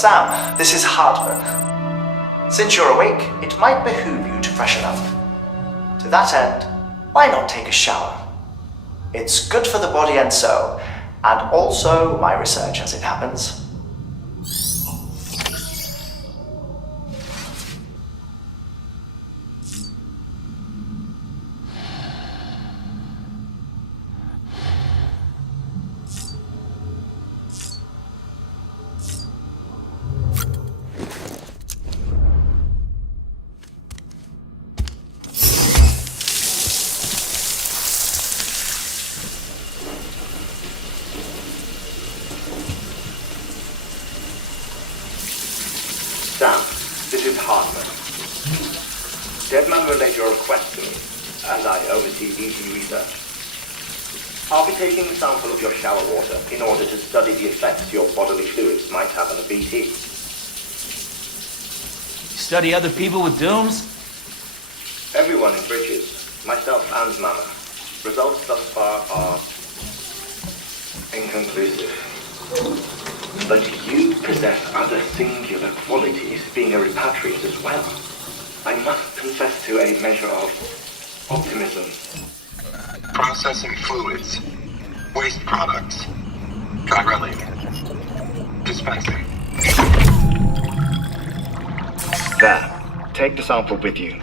Sam, this is Hardman. Since you're awake, it might behoove you to freshen up. To that end, why not take a shower? It's good for the body and soul, and also my research as it happens. Sam, this is Hardman. Deadman relayed your request to me, as I oversee BT research. I'll be taking a sample of your shower water in order to study the effects your bodily fluids might have on the BT. Study other people with dooms? Everyone in Bridges, myself and Mama. Results thus far are inconclusive. But you possess other singular qualities, being a repatriate as well. I must confess to a measure of optimism. Processing fluids, waste products, drilling, dispensing. There, take the sample with you.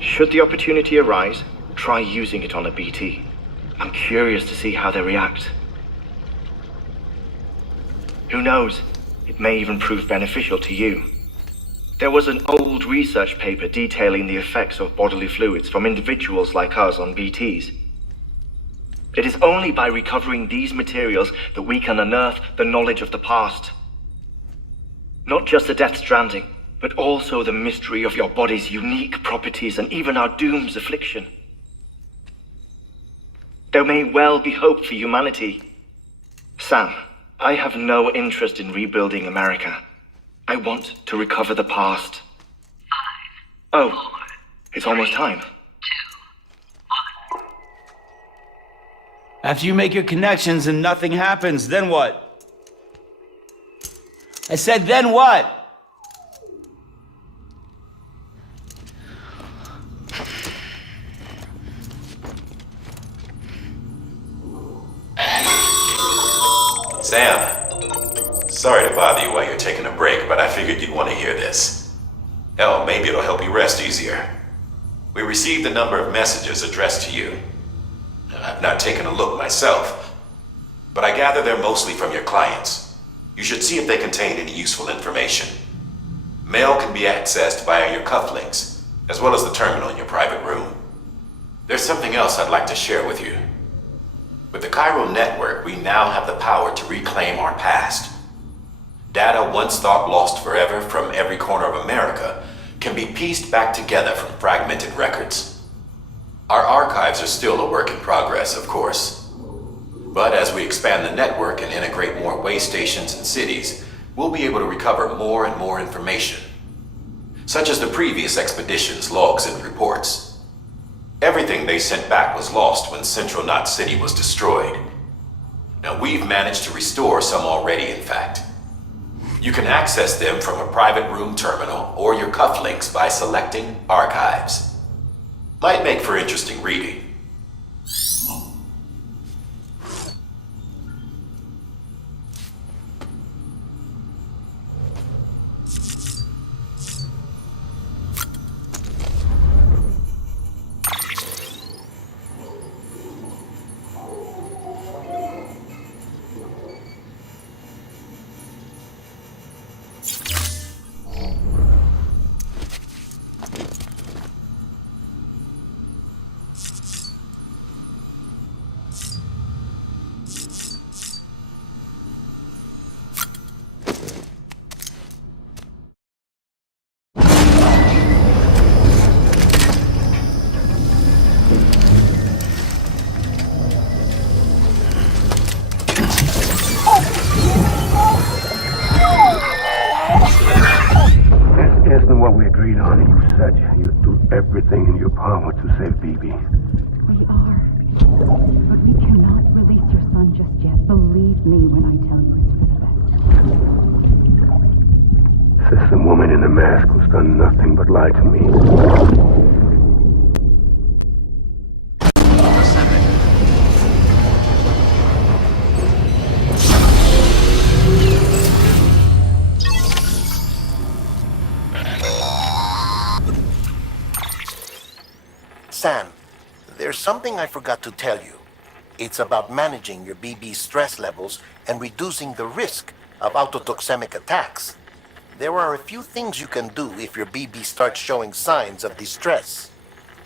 Should the opportunity arise, try using it on a BT. I'm curious to see how they react. Who knows? It may even prove beneficial to you. There was an old research paper detailing the effects of bodily fluids from individuals like us on BTs. It is only by recovering these materials that we can unearth the knowledge of the past. Not just the Death Stranding, but also the mystery of your body's unique properties and even our doom's affliction. There may well be hope for humanity. Sam, I have no interest in rebuilding America. I want to recover the past. 5, 4, it's almost time. 2, 1. After you make your connections and nothing happens, then what? I said, then what? Sam, sorry to bother you while you're taking a break, but I figured you'd want to hear this. Hell, maybe it'll help you rest easier. We received a number of messages addressed to you. I've not taken a look myself, but I gather they're mostly from your clients. You should see if they contain any useful information. Mail can be accessed via your cufflinks, as well as the terminal in your private room. There's something else I'd like to share with you. With the Chiral network, we now have the power to reclaim our past. Data once thought lost forever from every corner of America can be pieced back together from fragmented records. Our archives are still a work in progress, of course. But as we expand the network and integrate more way stations and cities, we'll be able to recover more and more information, such as the previous expedition's logs and reports. Everything they sent back was lost when Central Knot City was destroyed. Now we've managed to restore some already, in fact. You can access them from a private room terminal or your cufflinks by selecting Archives. Might make for interesting reading. You'd do everything in your power to save Bibi. We are. But we cannot release your son just yet. Believe me when I tell you it's for the best. assassin woman in a mask who's done nothing but lie to me. Sam, there's something I forgot to tell you. It's about managing your BB stress levels and reducing the risk of autotoxemic attacks. There are a few things you can do if your BB starts showing signs of distress.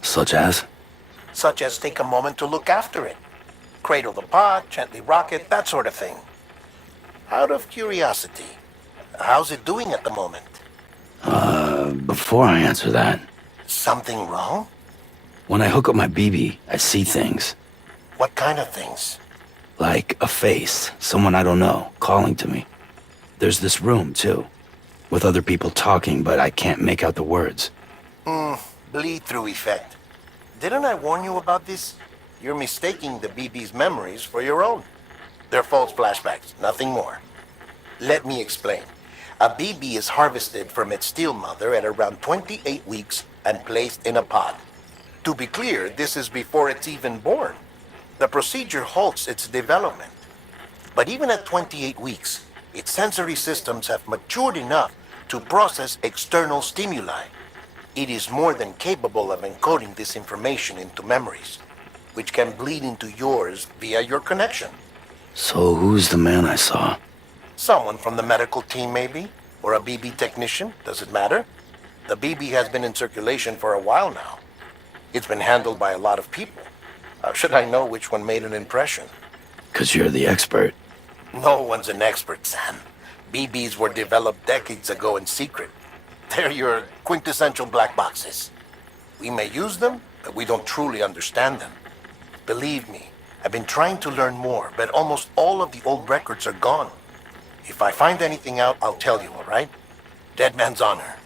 Such as? Such as take a moment to look after it. Cradle the pot, gently rock it, that sort of thing. Out of curiosity, how's it doing at the moment? Before I answer that, Something wrong? when I hook up my BB, I see things. What kind of things? Like a face, someone I don't know, calling to me. There's this room, too, with other people talking, but I can't make out the words. Bleed-through effect. Didn't I warn you about this? You're mistaking the BB's memories for your own. They're false flashbacks, nothing more. Let me explain. A BB is harvested from its steel mother at around 28 weeks and placed in a pod. To be clear, this is before it's even born. The procedure halts its development. But even at 28 weeks, its sensory systems have matured enough to process external stimuli. It is more than capable of encoding this information into memories, which can bleed into yours via your connection. So who's the man I saw? Someone from the medical team, maybe? Or a BB technician? Does it matter? The BB has been in circulation for a while now. It's been handled by a lot of people. How should I know which one made an impression? 'Cause you're the expert. No one's an expert, Sam. BBs were developed decades ago in secret. They're your quintessential black boxes. We may use them, but we don't truly understand them. Believe me, I've been trying to learn more, but almost all of the old records are gone. If I find anything out, I'll tell you, all right? Dead man's honor.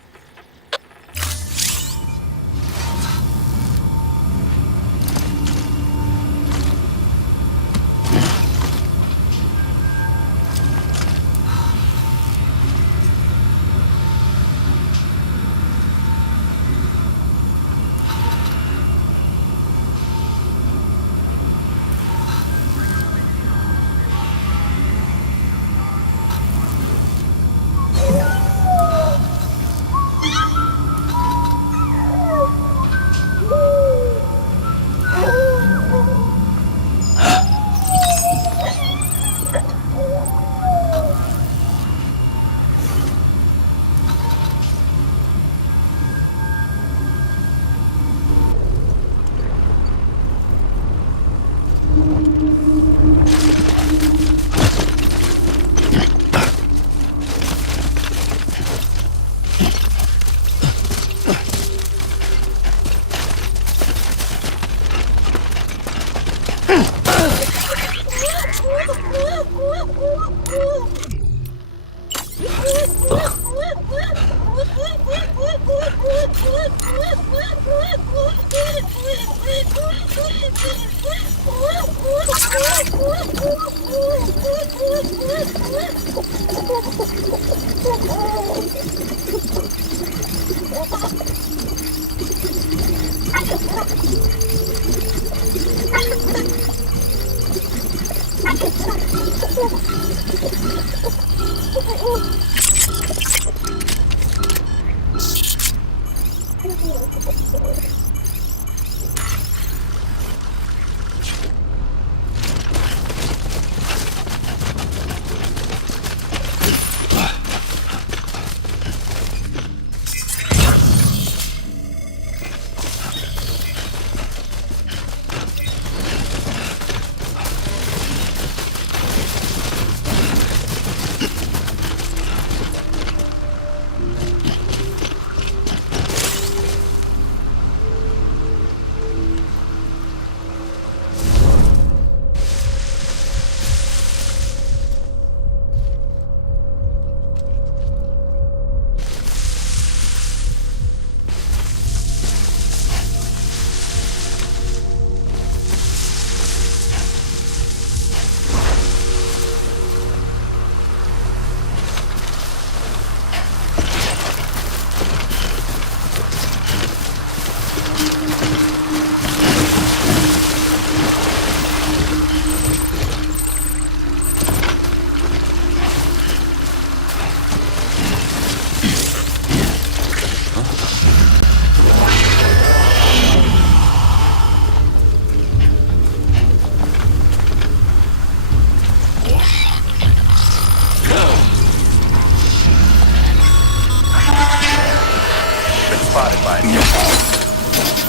spotted by me.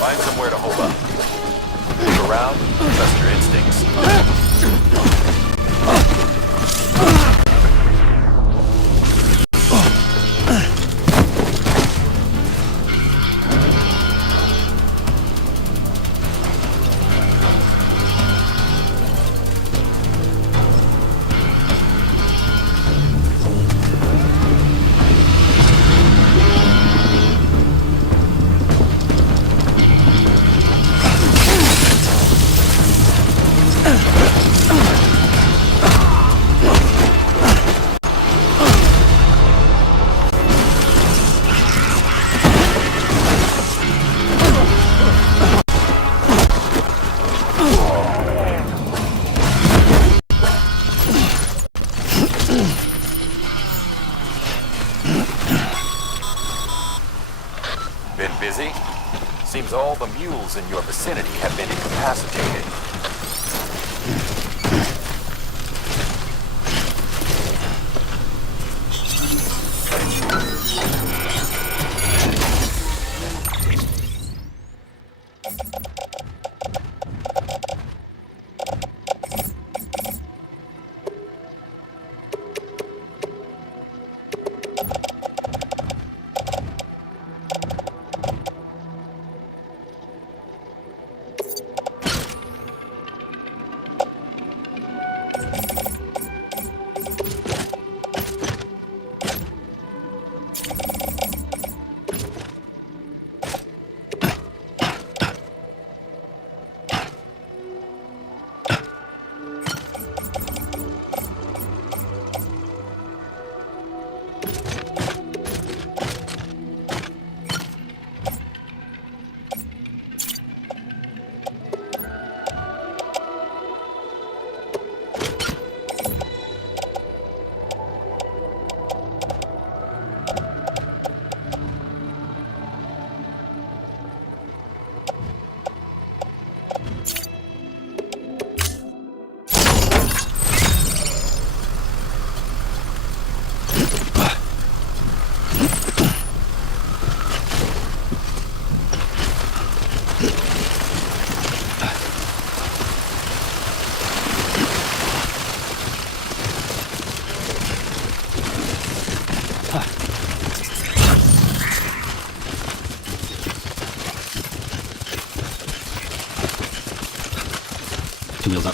Find somewhere to hold up. Look around, trust your instincts. Been busy? Seems all the mules in your vicinity have been incapacitated. Two wheels up.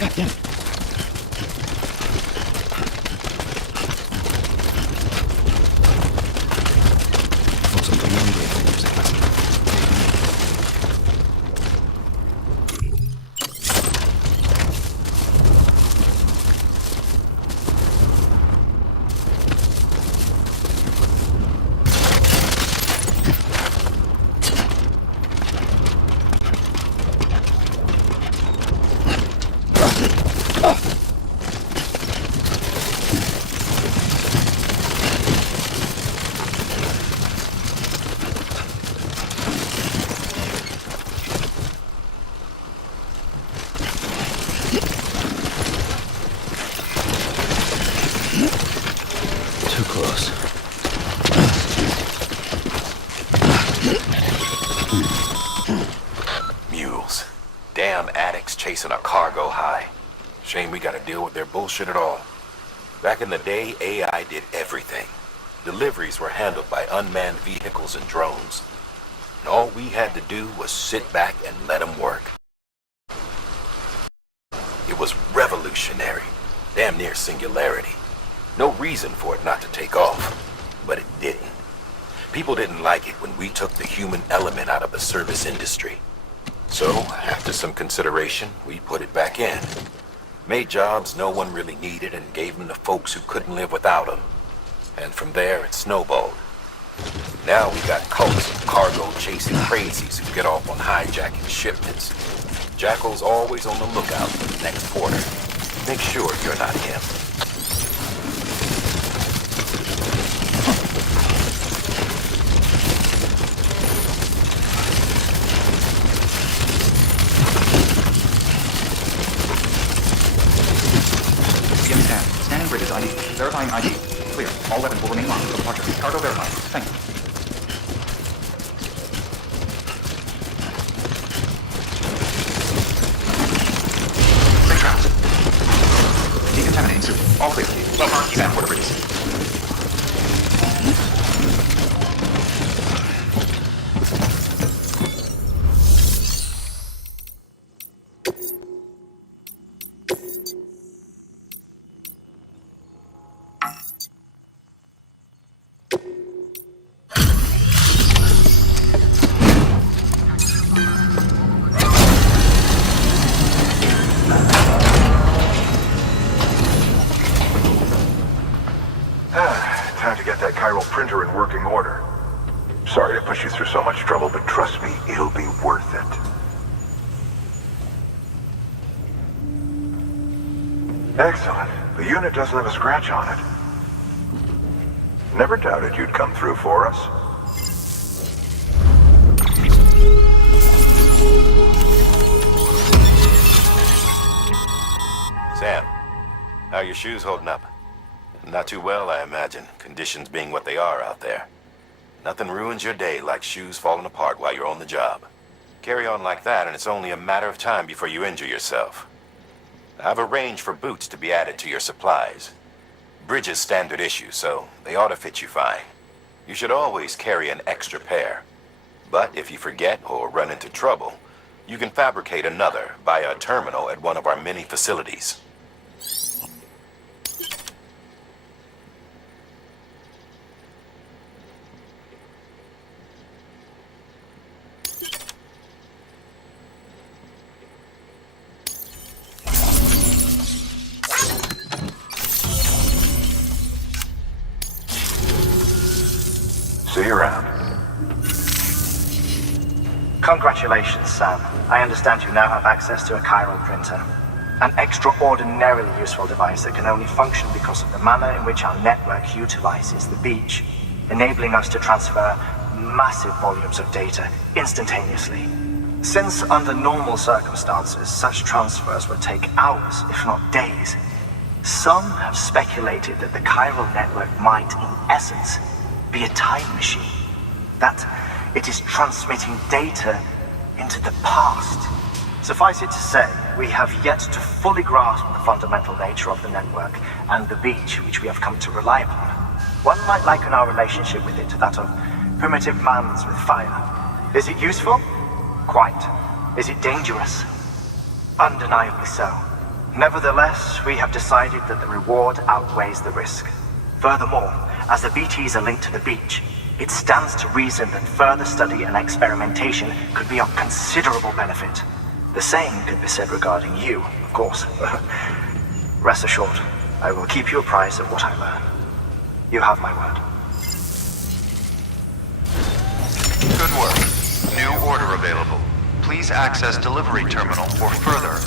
God damn it. Too close. Mules. Damn addicts chasing a cargo high. Shame we gotta deal with their bullshit at all. Back in the day, AI did everything. Deliveries were handled by unmanned vehicles and drones. And all we had to do was sit back and let them work. It was revolutionary. Damn near singularity. No reason for it not to take off. But it didn't. People didn't like it when we took the human element out of the service industry. So, after some consideration, we put it back in. Made jobs no one really needed and gave them to folks who couldn't live without them. And from there, it snowballed. Now we got cults of cargo-chasing crazies who get off on hijacking shipments. Jackal's always on the lookout for the next porter. Make sure you're not him. Jimmy Stan, scanning bridges ID. Verifying ID. Clear. All weapons will remain locked for departure. Cargo verified. Thank you. Safe traps. Decontaminating suit. All clear. Scan border bridges. Time to get that chiral printer in working order. Sorry to push you through so much trouble, but trust me, it'll be worth it. Excellent. The unit doesn't have a scratch on it. Never doubted you'd come through for us. Sam, how are your shoes holding up? Not too well, I imagine, conditions being what they are out there. Nothing ruins your day like shoes falling apart while you're on the job. Carry on like that, and it's only a matter of time before you injure yourself. I've arranged for boots to be added to your supplies. Bridges standard issue, so they ought to fit you fine. You should always carry an extra pair. But if you forget or run into trouble, you can fabricate another via a terminal at one of our many facilities. See you around. Congratulations, Sam. I understand you now have access to a chiral printer. An extraordinarily useful device that can only function because of the manner in which our network utilizes the beach, enabling us to transfer massive volumes of data instantaneously. Since under normal circumstances, such transfers would take hours, if not days, some have speculated that the chiral network might, in essence, be a time machine. That it is transmitting data into the past. Suffice it to say, we have yet to fully grasp the fundamental nature of the network and the beach which we have come to rely upon. One might liken our relationship with it to that of primitive mans with fire. Is it useful? Quite. Is it dangerous? Undeniably so. Nevertheless, we have decided that the reward outweighs the risk. Furthermore, as the BTs are linked to the beach, it stands to reason that further study and experimentation could be of considerable benefit. The same could be said regarding you, of course. Rest assured, I will keep you apprised of what I learn. You have my word. Good work. New order available. Please access delivery terminal for further.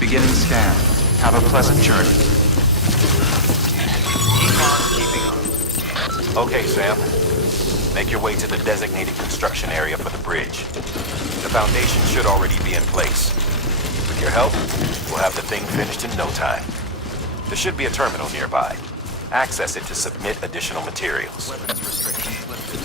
Beginning scan. Have a pleasant journey. Keep on keeping on. Okay, Sam. Make your way to the designated construction area for the bridge. The foundation should already be in place. With your help, we'll have the thing finished in no time. There should be a terminal nearby. Access it to submit additional materials. Weapons restrictions lifted.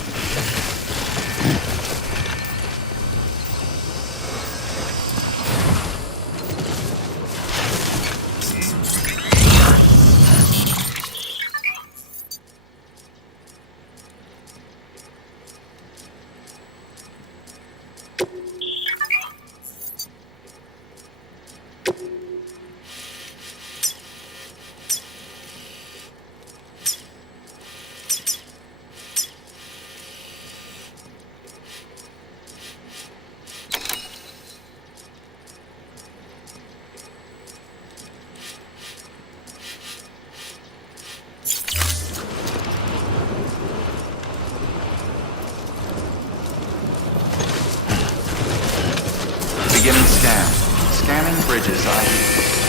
Beginning scan. Scanning bridges ID.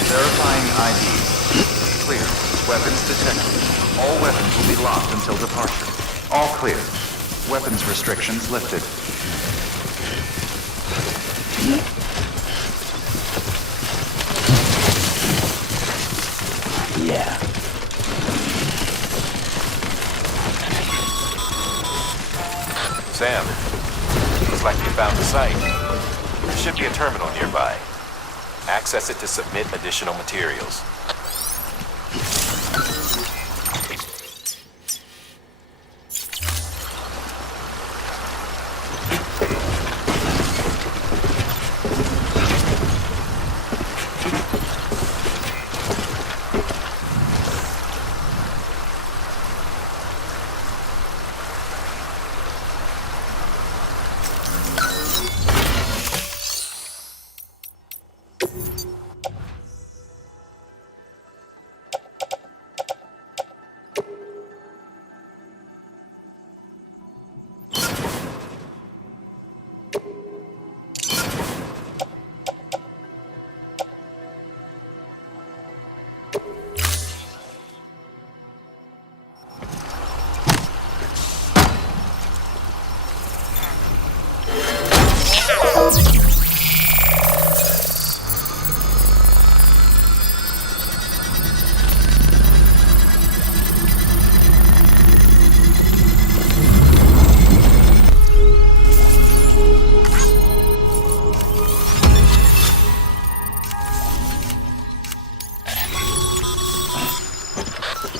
Verifying IDs. Clear. Weapons detected. All weapons will be locked until departure. All clear. Weapons restrictions lifted. Yeah. Sam, looks like you found the site. There should be a terminal nearby. Access it to submit additional materials.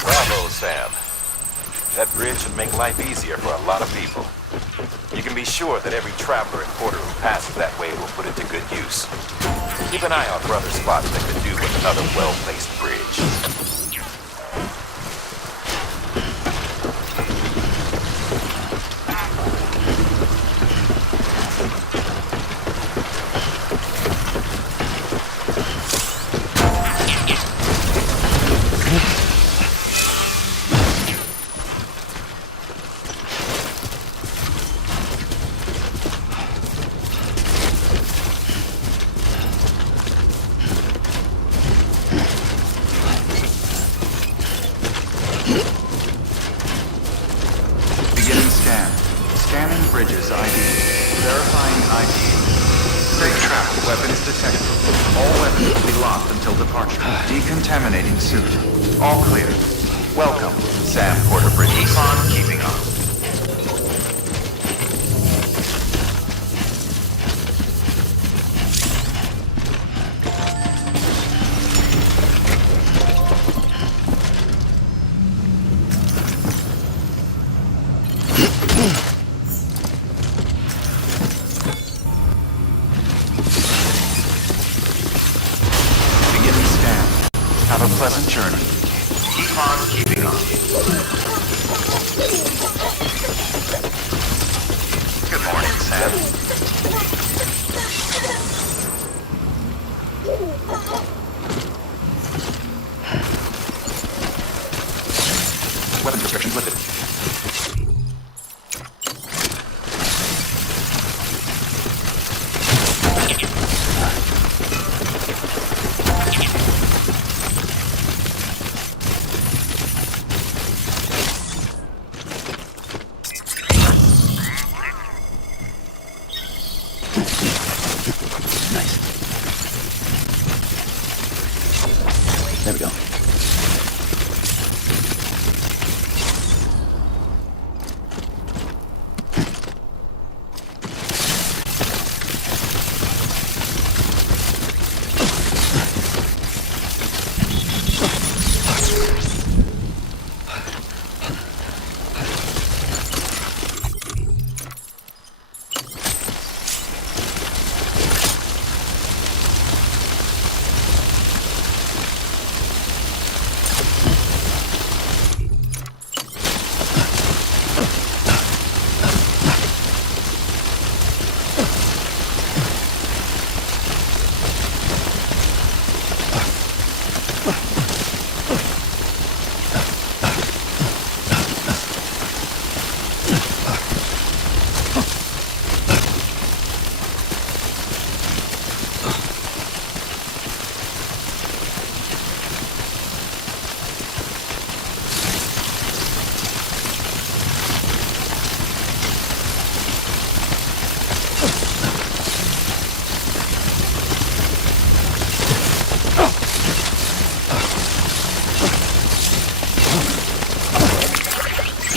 Bravo, Sam. That bridge should make life easier for a lot of people. You can be sure that every traveler and porter who passes that way will put it to good use. Keep an eye out for other spots that could do with another well-placed bridge. Scanning bridges ID. Verifying ID. Safe travel. Weapons detected. All weapons will be locked until departure. Decontaminating suit. All clear. Welcome, Sam Porter Bridge. Keep on keeping on. Have a pleasant journey. Keep on keeping on. Good morning, Sam. Weapons restrictions lifted.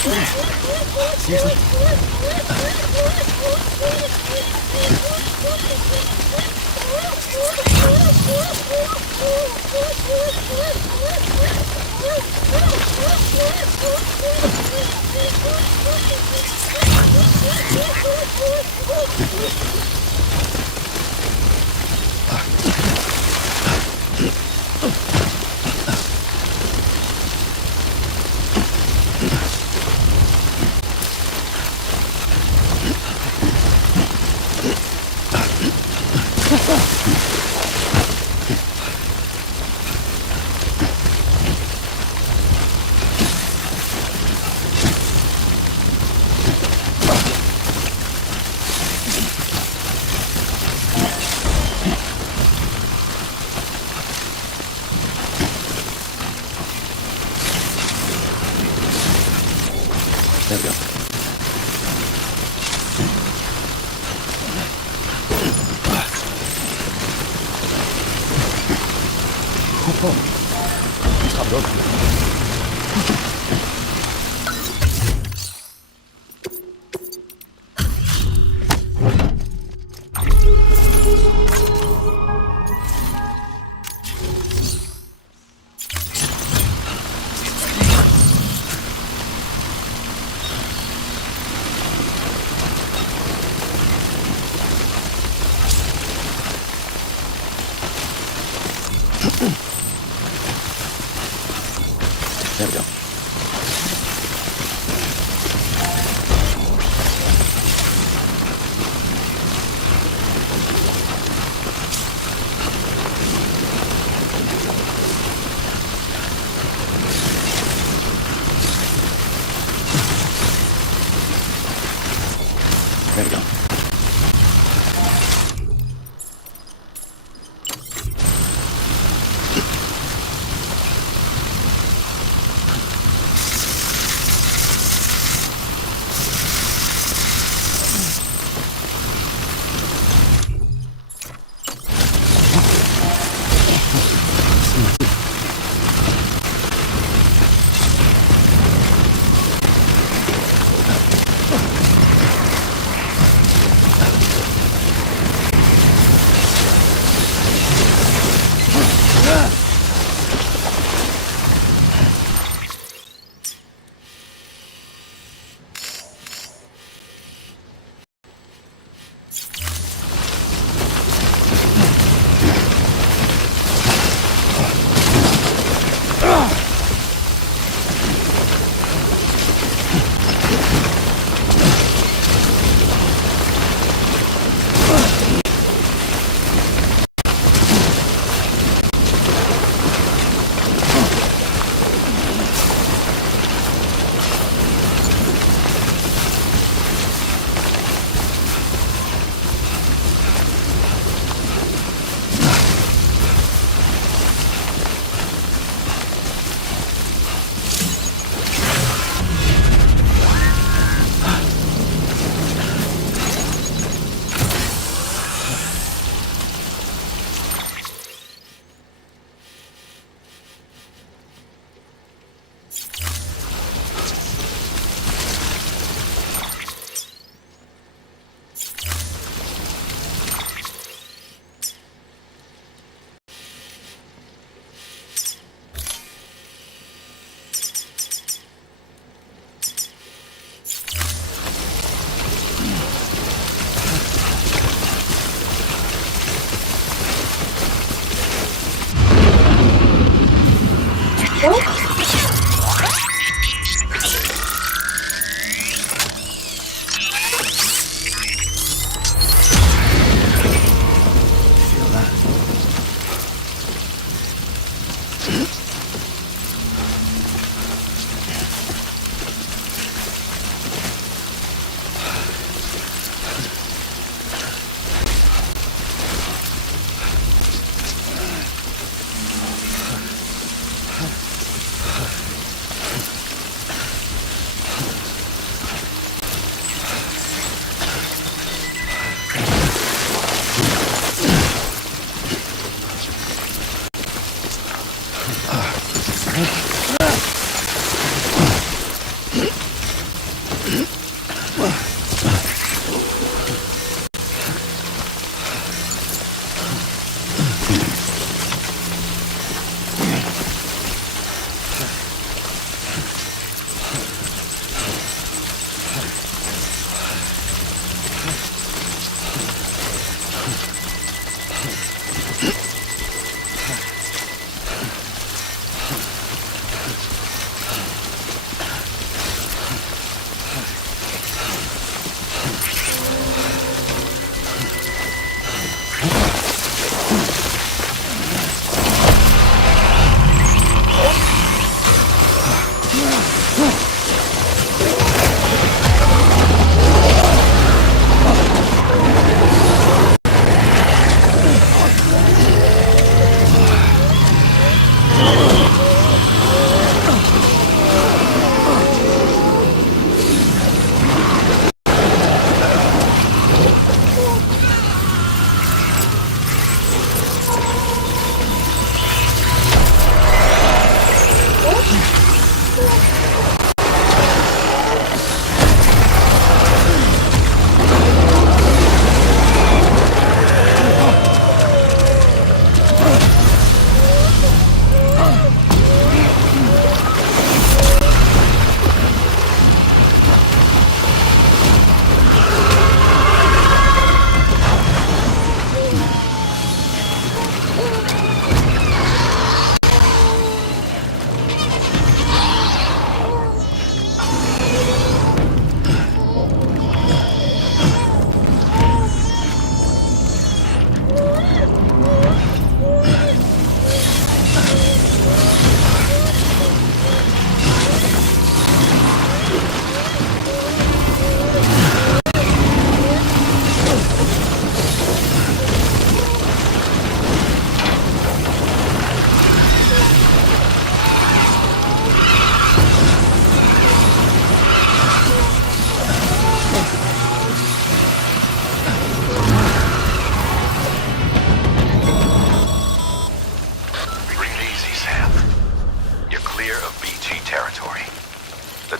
Seriously? There we go. Oh, stop it over. There we go. There we go.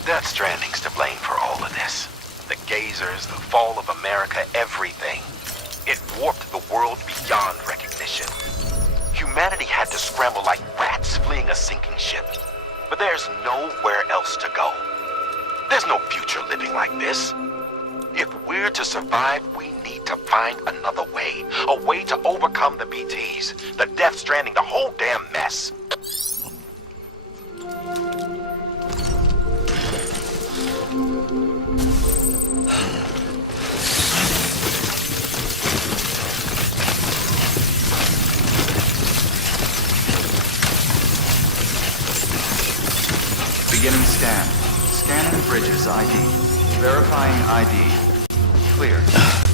Death Stranding's to blame for all of this. The gazers, the fall of America, everything. It warped the world beyond recognition. Humanity had to scramble like rats fleeing a sinking ship. But there's nowhere else to go. There's no future living like this. If we're to survive, we need to find another way. A way to overcome the BTs, the Death Stranding, the whole damn mess. Beginning scan. Scanning bridges ID. Verifying ID. Clear.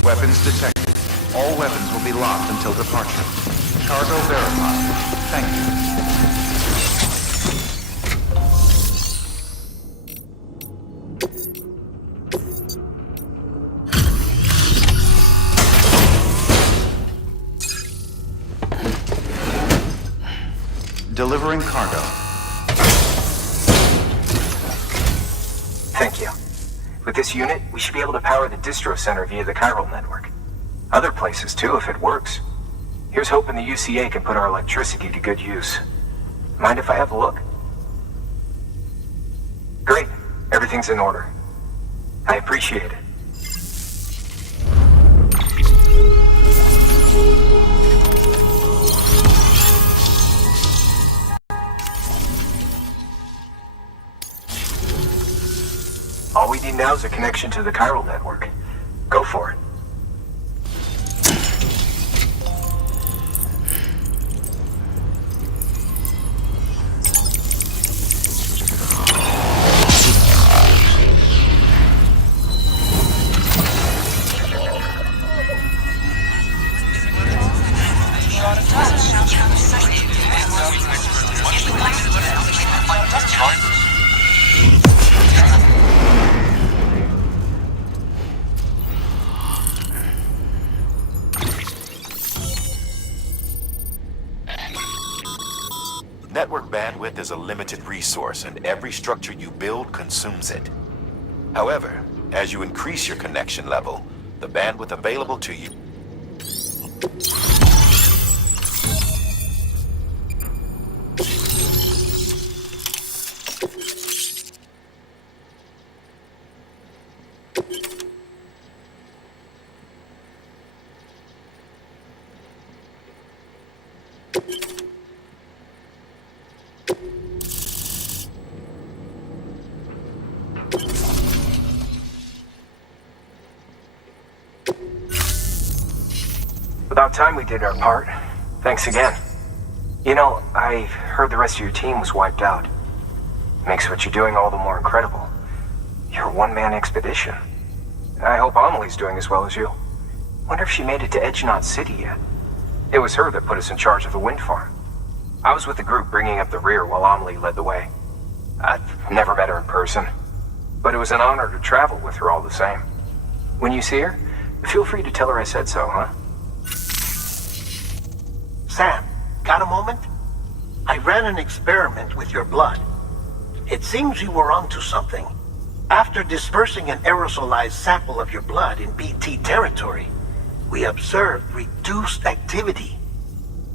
Weapons detected. All weapons will be locked until departure. Cargo verified. Thank you. Delivering cargo. Thank you. With this unit, we should be able to power the distro center via the chiral network. Other places too, if it works. Here's hoping the UCA can put our electricity to good use. Mind if I have a look? Great. Everything's in order. I appreciate it. All we need now is a connection to the chiral network. Go for it. Network bandwidth is a limited resource, and every structure you build consumes it. However, as you increase your connection level, the bandwidth available to you... About time we did our part. Thanks again. You know, I heard the rest of your team was wiped out. Makes what you're doing all the more incredible. You're a one-man expedition. I hope Amelie's doing as well as you. Wonder if she made it to Edgenot City yet. It was her that put us in charge of the wind farm. I was with the group bringing up the rear while Amelie led the way. I've never met her in person, but it was an honor to travel with her all the same. When you see her, feel free to tell her I said so, huh? Sam, got a moment? I ran an experiment with your blood. It seems you were onto something. After dispersing an aerosolized sample of your blood in BT territory, we observed reduced activity.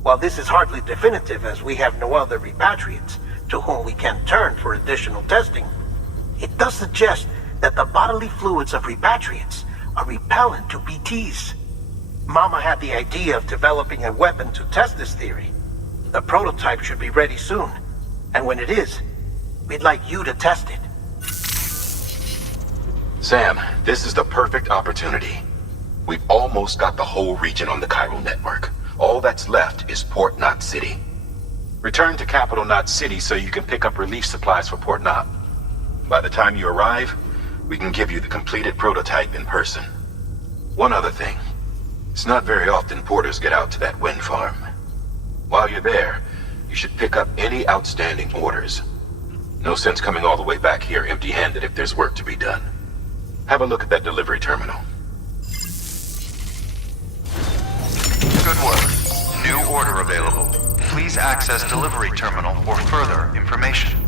While this is hardly definitive, as we have no other repatriates to whom we can turn for additional testing, it does suggest that the bodily fluids of repatriates are repellent to BTs. Mama had the idea of developing a weapon to test this theory. The prototype should be ready soon, and when it is, we'd like you to test it. Sam, this is the perfect opportunity. We've almost got the whole region on the chiral network. All that's left is Port Knot City. Return to Capital Knot City so you can pick up relief supplies for Port Knot. By the time you arrive, we can give you the completed prototype in person. One other thing. It's not very often porters get out to that wind farm. While you're there, you should pick up any outstanding orders. No sense coming all the way back here empty-handed if there's work to be done. Have a look at that delivery terminal. Good work. New order available. Please access delivery terminal for further information.